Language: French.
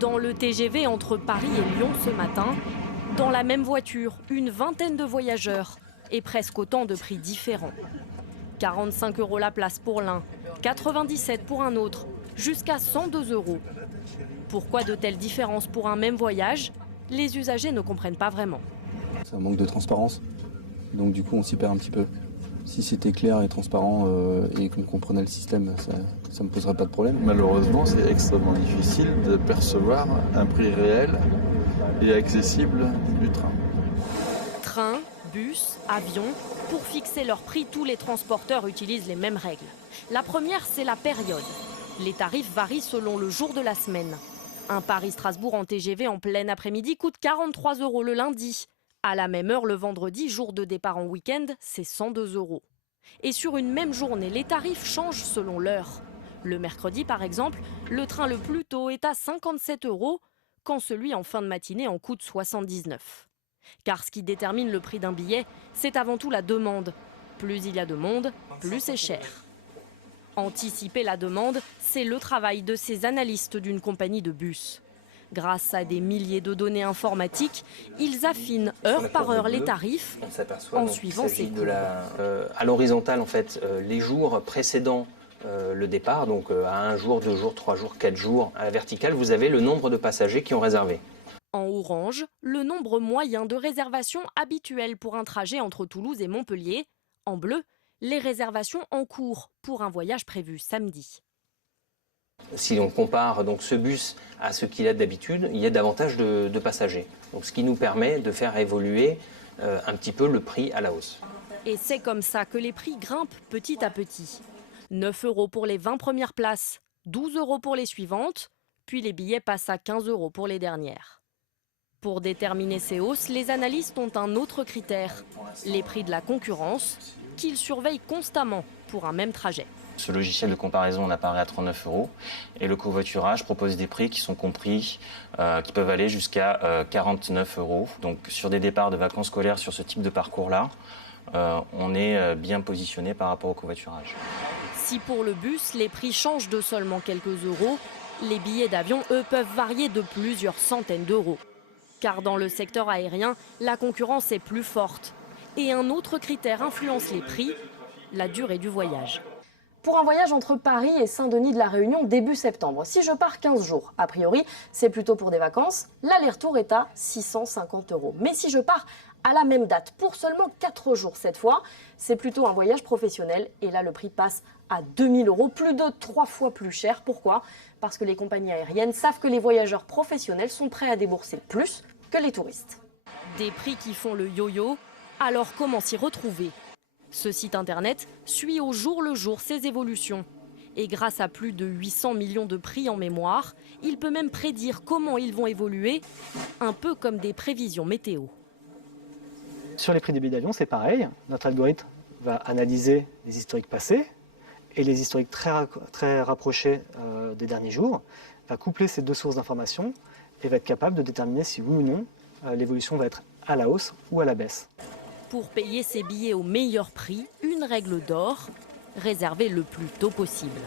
Dans le TGV entre Paris et Lyon ce matin, dans la même voiture, une vingtaine de voyageurs et presque autant de prix différents. 45 € la place pour l'un, 97 pour un autre, jusqu'à 102 €. Pourquoi de telles différences pour un même voyage? Les usagers ne comprennent pas vraiment. C'est un manque de transparence, donc du coup on s'y perd un petit peu. Si c'était clair et transparent et qu'on comprenait le système, ça ne me poserait pas de problème. Malheureusement, c'est extrêmement difficile de percevoir un prix réel et accessible du train. Train, bus, avion, pour fixer leur prix, tous les transporteurs utilisent les mêmes règles. La première, c'est la période. Les tarifs varient selon le jour de la semaine. Un Paris-Strasbourg en TGV en plein après-midi coûte 43 € le lundi. À la même heure le vendredi, jour de départ en week-end, c'est 102 €. Et sur une même journée, les tarifs changent selon l'heure. Le mercredi, par exemple, le train le plus tôt est à 57 €, quand celui en fin de matinée en coûte 79. Car ce qui détermine le prix d'un billet, c'est avant tout la demande. Plus il y a de monde, plus c'est cher. Anticiper la demande, c'est le travail de ces analystes d'une compagnie de bus. Grâce à des milliers de données informatiques, ils affinent heure par heure les tarifs en suivant ces cours. À l'horizontale, en fait, les jours précédant le départ, donc à 1 jour, 2 jours, 3 jours, 4 jours. À la verticale, vous avez le nombre de passagers qui ont réservé. En orange, le nombre moyen de réservations habituelles pour un trajet entre Toulouse et Montpellier. En bleu, les réservations en cours pour un voyage prévu samedi. Si on compare donc ce bus à ce qu'il a d'habitude, il y a davantage de passagers. Donc, ce qui nous permet de faire évoluer un petit peu le prix à la hausse. Et c'est comme ça que les prix grimpent petit à petit. 9 € pour les 20 premières places, 12 € pour les suivantes, puis les billets passent à 15 € pour les dernières. Pour déterminer ces hausses, les analystes ont un autre critère, les prix de la concurrence, qu'ils surveillent constamment pour un même trajet. Ce logiciel de comparaison apparaît à 39 € et le covoiturage propose des prix qui sont compris, qui peuvent aller jusqu'à 49 €. Donc sur des départs de vacances scolaires sur ce type de parcours-là, on est bien positionné par rapport au covoiturage. Si pour le bus, les prix changent de seulement quelques euros, les billets d'avion, eux, peuvent varier de plusieurs centaines d'euros. Car dans le secteur aérien, la concurrence est plus forte. Et un autre critère influence les prix, la durée du voyage. Pour un voyage entre Paris et Saint-Denis de la Réunion début septembre, si je pars 15 jours, a priori, c'est plutôt pour des vacances, l'aller-retour est à 650 €. Mais si je pars à la même date, pour seulement 4 jours cette fois, c'est plutôt un voyage professionnel et là le prix passe à 2000 €, plus de 3 fois plus cher. Pourquoi? Parce que les compagnies aériennes savent que les voyageurs professionnels sont prêts à débourser plus que les touristes. Des prix qui font le yo-yo, alors comment s'y retrouver? Ce site internet suit au jour le jour ces évolutions. Et grâce à plus de 800 millions de prix en mémoire, il peut même prédire comment ils vont évoluer, un peu comme des prévisions météo. Sur les prix des billets d'avion, c'est pareil. Notre algorithme va analyser les historiques passés et les historiques très rapprochés des derniers jours, va coupler ces deux sources d'informations et va être capable de déterminer si oui ou non l'évolution va être à la hausse ou à la baisse. Pour payer ses billets au meilleur prix, une règle d'or, réserver le plus tôt possible.